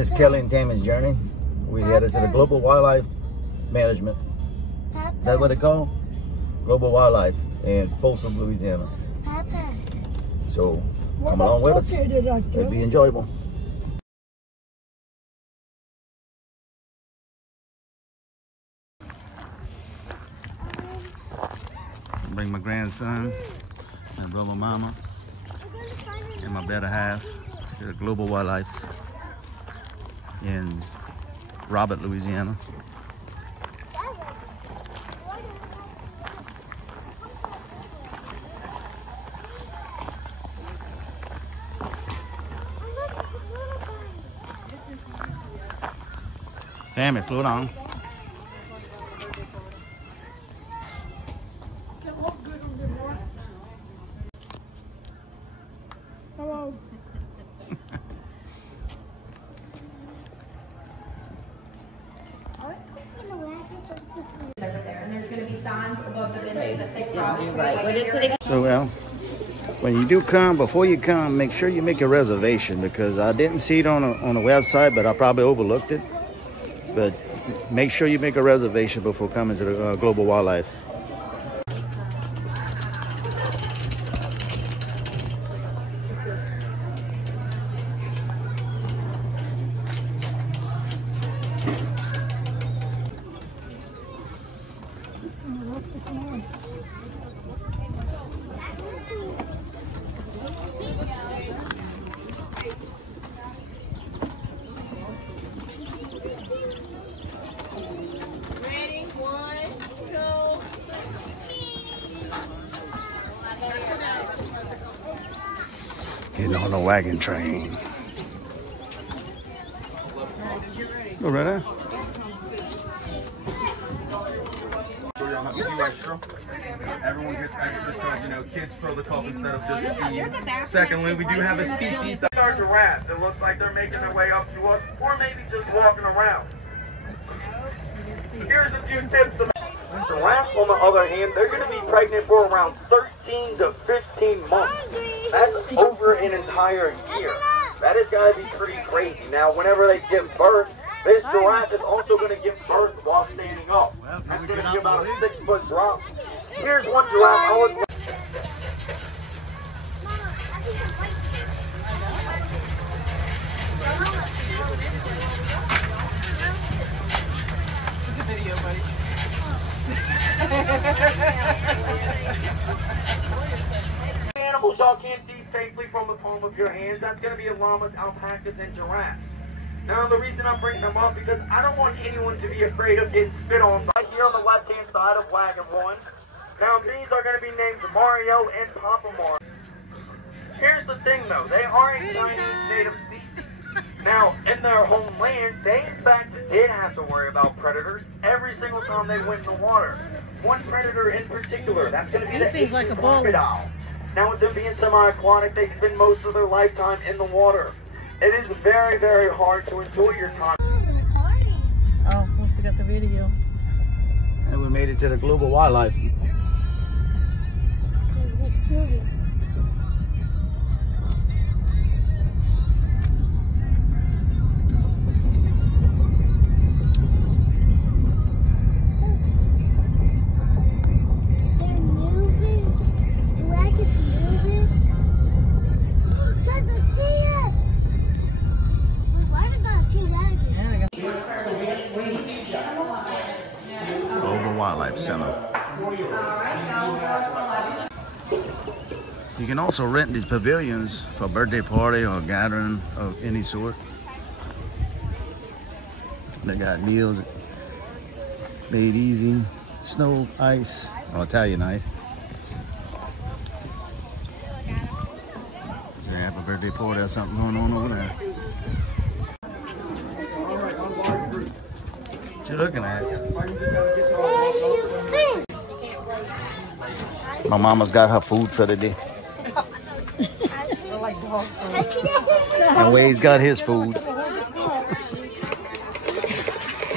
It's Kelly and Tammy's journey. We headed to the Global Wildlife Management. That's what they call Global Wildlife in Folsom, Louisiana. So come along with us. It'll be enjoyable. Bring my grandson and brother mama and my better half to the Global Wildlife in Robert, Louisiana. Damn it, slow down. Hello. And there's going to be signs above the benches that say Providence. Right. What is it? So, well, when you do come, before you come, make sure you make a reservation, because I didn't see it on the website, but I probably overlooked it. But make sure you make a reservation before coming to the Global Wildlife. Getting on the wagon train. Go right there. Everyone gets extras because, you know, kids throw the cup instead of just feed. Secondly, we do have a species that are giraffes. It looks like they're making their way up to us, or maybe just walking around. Here's a few tips. Giraffes, on the other hand, they're going to be pregnant for around 13 to 15 months. That's over an entire year. That is going to be pretty crazy. Now, whenever they give birth, this giraffe is also going to give birth while standing up. That's going to be about a 6-foot drop. Here's one giraffe I would... It's a video, buddy. Animals y'all can't see safely from the palm of your hands. That's going to be llamas, alpacas, and giraffes. Now, the reason I'm bringing them up because I don't want anyone to be afraid of getting spit on. Right here on the left-hand side of wagon 1. Now, these are going to be named Mario and Papa Mario. Here's the thing, though. They are a Chinese native species. Now, in their homeland, they in fact did have to worry about predators every single time they went in the water. One predator in particular, that's going to be the Asian crocodile. Now, with them being semi-aquatic, they spend most of their lifetime in the water. It is very, very hard to enjoy your time. Oh, we forgot the video. And we made it to the Global Wildlife. Wildlife Center. You can also rent these pavilions for a birthday party or a gathering of any sort. They got meals made easy, snow, ice, or Italian ice. They have a birthday party or something going on over there. What you looking at? My mama's got her food for the day. And Wade's got his food.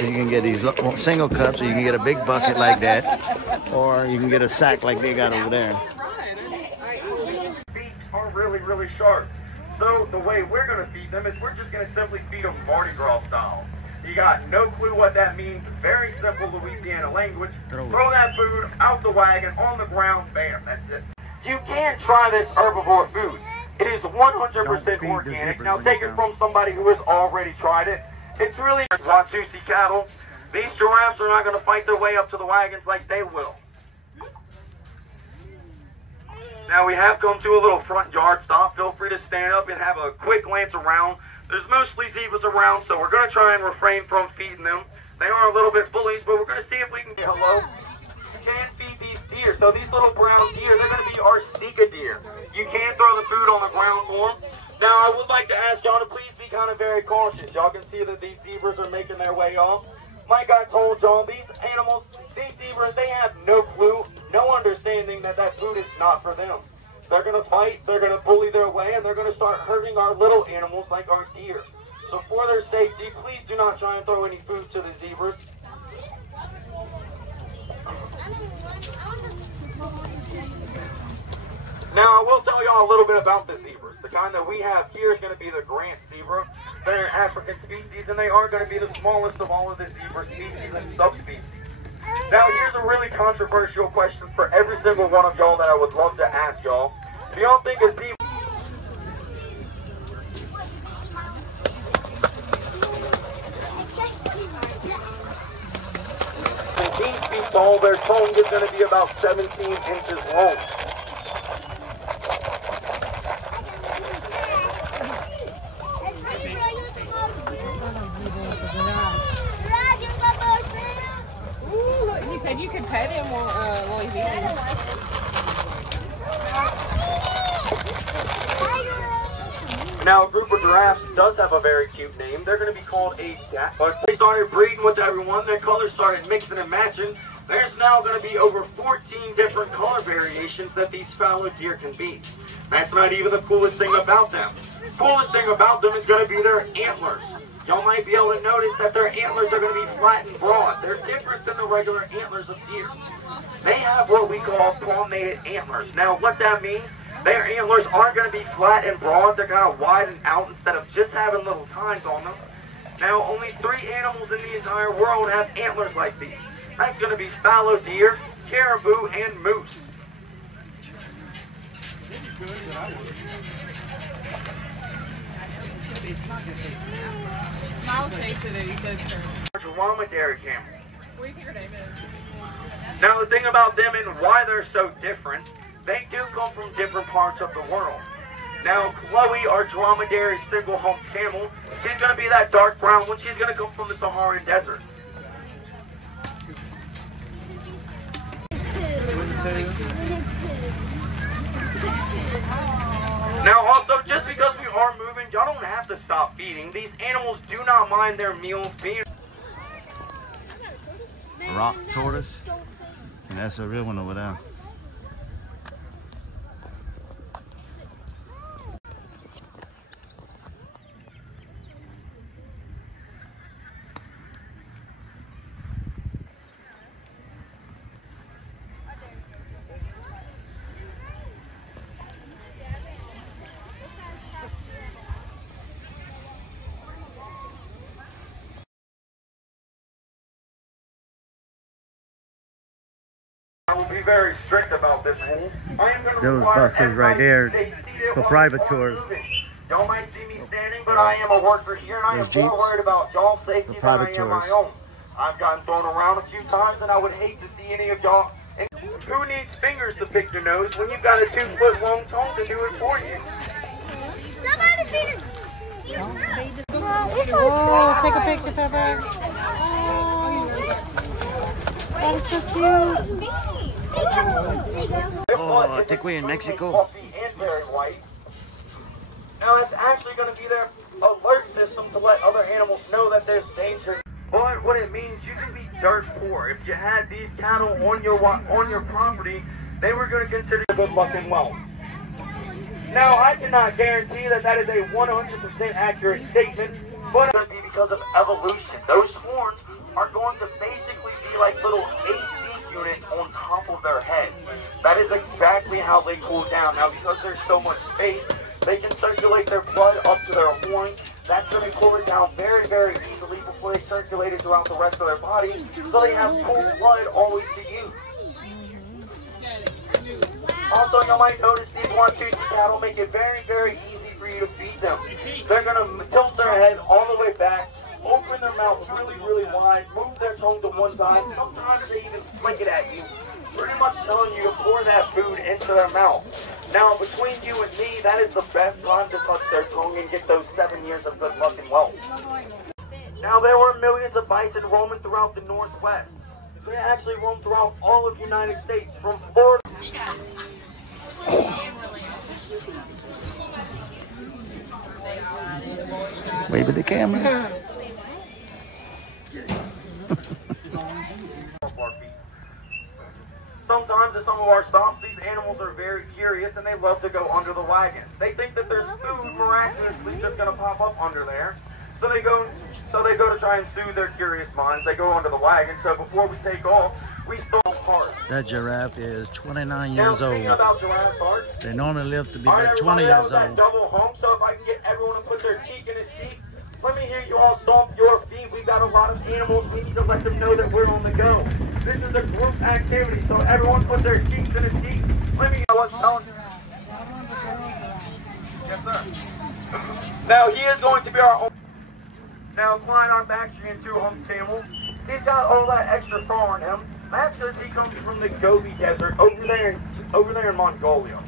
You can get these single cups, or you can get a big bucket like that, or you can get a sack like they got over there. Feet are really, really sharp. So the way we're going to feed them is we're just going to simply feed them Mardi Gras style. You got no clue what that means. Very simple Louisiana language. Throw that food out the wagon on the ground, bam, that's it. You can try this herbivore food. It is 100% organic. Now take it from somebody who has already tried it. It's really want juicy cattle. These giraffes are not going to fight their way up to the wagons like they will. Now we have come to a little front yard stop. Feel free to stand up and have a quick glance around. There's mostly zebras around, so we're going to try and refrain from feeding them. They are a little bit bullies, but we're going to see if we can get hello. You can feed these deer. So these little brown deer, they're going to be our stika deer. You can throw the food on the ground for them. Now I would like to ask y'all to please be kind of very cautious. Y'all can see that these zebras are making their way off. Like I told y'all, these animals, these zebras, they have no clue, no understanding that that food is not for them. They're going to fight, they're going to bully their way, and they're going to start hurting our little animals like our deer. So for their safety, please do not try and throw any food to the zebras. Now I will tell y'all a little bit about the zebras. The kind that we have here is going to be the Grant zebra. They're an African species, and they are going to be the smallest of all of the zebra species and subspecies. Now, here's a really controversial question for every single one of y'all that I would love to ask y'all. Do y'all think a zebra... feet tall, their tongue is going to be about 17 inches long. He said you could pet him while he's eating. Now, a group of giraffes does have a very cute name. They're going to be called a gat. But they started breeding with everyone. Their colors started mixing and matching. There's now going to be over 14 different color variations that these fallow deer can be. That's not even the coolest thing about them. The coolest thing about them is going to be their antlers. Y'all might be able to notice that their antlers are going to be flat and broad. They're different than the regular antlers of deer. They have what we call palmated antlers. Now, what that means, their antlers aren't going to be flat and broad. They're going to widen out instead of just having little tines on them. Now, only 3 animals in the entire world have antlers like these. That's going to be fallow deer, caribou, and moose. Miles tasted it, he said Dromedary camel. what do you think her name is? Now, the thing about them and why they're so different, they do come from different parts of the world. Now, Chloe, our dromedary single-humped camel, she's going to be that dark brown one. She's going to come from the Saharan desert. Now, also, just because we are moving, y'all don't have to stop feeding. These animals do not mind their meals being... A rock tortoise, and that's a real one over there. I will be very strict about this rule. I am going to Those require buses right there for private tours. Y'all might see me standing, but I am a worker here, and I am more worried about y'all's safety than I am my own. I've gotten thrown around a few times, and I would hate to see any of y'all. And who needs fingers to pick your nose when you've got a 2-foot-long tongue to do it for you? Somebody feed her. Oh, take a picture, Pepper. Oh, that is so cute. Oh, I think we're in Mexico. Coffee and very white. Now that's actually going to be their alert system to let other animals know that there's danger. But what it means, you can be dirt poor. If you had these cattle on your property, they were going to consider good luck and wealth. Now I cannot guarantee that that is a 100% accurate statement, but it's going to be because of evolution. Those horns are going to basically be like little AC units on top of their head. That is exactly how they cool down. Now because there's so much space, They can circulate their blood up to their horns. That's going to cool it down very, very easily before they circulate it throughout the rest of their body, so they have cool blood always to use. Also, you might notice these 1-2 cattle make it very, very easy for you to feed them. They're going to tilt their head all the way back, open their mouth really, really wide, move their tongue to one side. Sometimes they even flick it at you, pretty much telling you to pour that food into their mouth. Now, between you and me, that is the best time to touch their tongue and get those 7 years of good luck and wealth. Now, there were millions of bison roaming throughout the Northwest. They actually roam throughout all of the United States, from Florida. Wave at the camera. Sometimes at some of our stops, these animals are very curious and they love to go under the wagons. They think that there's food miraculously just going to pop up under there. So they go to try and soothe their curious minds. They go under the wagon. So before we take off, we stall hard. That giraffe is 29 years old. About giraffe heart, They normally live to be about 20 years old. Double hump, so if I can get everyone to put their cheek in his seat, let me hear you all stomp your feet. We've got a lot of animals. We need to let them know that we're on the go. This is a group activity, so everyone put their cheeks in his seat. Let me know what's telling you. Yes, sir. Now, he is going to be our own. Now, flying our Bactrian 2-hump camel. He's got all that extra fur on him. That's because he comes from the Gobi Desert over there in Mongolia.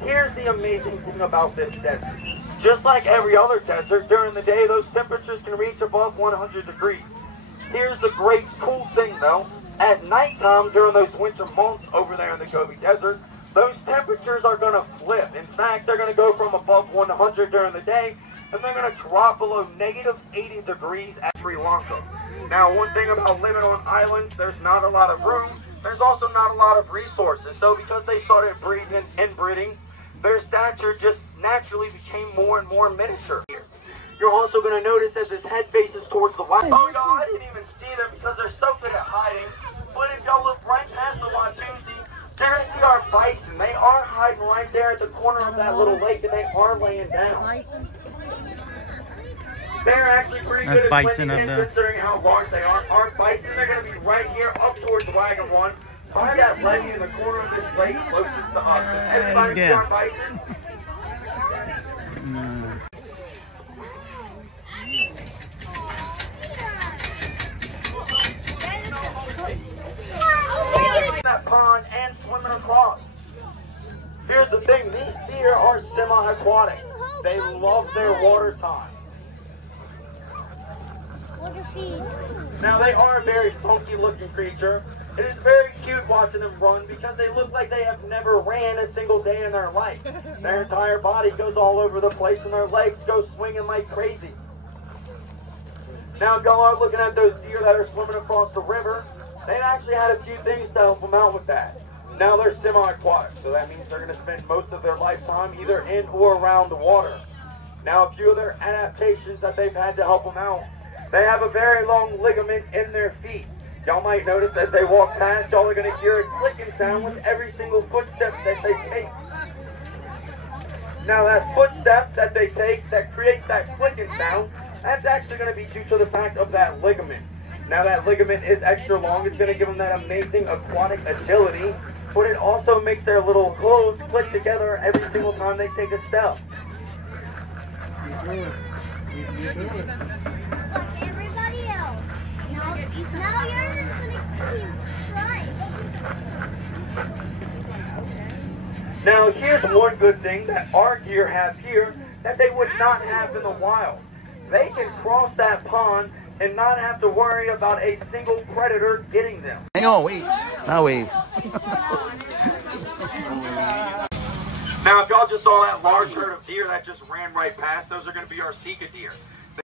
Here's the amazing thing about this desert. Just like every other desert, during the day, those temperatures can reach above 100 degrees. Here's the great cool thing, though. At nighttime, during those winter months over there in the Gobi Desert, those temperatures are going to flip. In fact, they're going to go from above 100 during the day, and they're going to drop below -80 degrees at Sri Lanka. Now, one thing about living on islands, there's not a lot of room. There's also not a lot of resources. So because they started breeding and inbreeding, their stature just naturally became more and more miniature. You're also going to notice as his head faces towards the light. Oh, y'all, I didn't even see them because they're so good at hiding. But if y'all look right past the Watusi, they're going to see our bison. They are hiding right there at the corner of that little lake, and they are laying down. They're actually pretty good at blending in considering how large they are. Our bison, they're going to be right here up towards wagon 1. Find that lady in the corner of this lake closest to us. Everybody see our bison? That pond and swimming across. Here's the thing, these deer are semi-aquatic. They love their water time. Now they are a very funky looking creature. It is very cute watching them run because they look like they have never ran a single day in their life. Their entire body goes all over the place and their legs go swinging like crazy. Now go out looking at those deer that are swimming across the river. They actually had a few things to help them out with that. Now they're semi-aquatic, so that means they're going to spend most of their lifetime either in or around the water. Now a few of their adaptations that they've had to help them out. They have a very long ligament in their feet. Y'all might notice as they walk past, y'all are going to hear a clicking sound with every single footstep that they take. Now that footstep that they take that creates that clicking sound, that's actually going to be due to the fact of that ligament. Now that ligament is extra long, it's going to give them that amazing aquatic agility, but it also makes their little hooves click together every single time they take a step. Like everybody else. Now yours is going to keep trying. Now here's one good thing that our deer have here that they would not have in the wild. They can cross that pond and not have to worry about a single predator getting them. Hang on, wait. Now wave. Now, if y'all just saw that large herd of deer that just ran right past, those are going to be our Sika deer.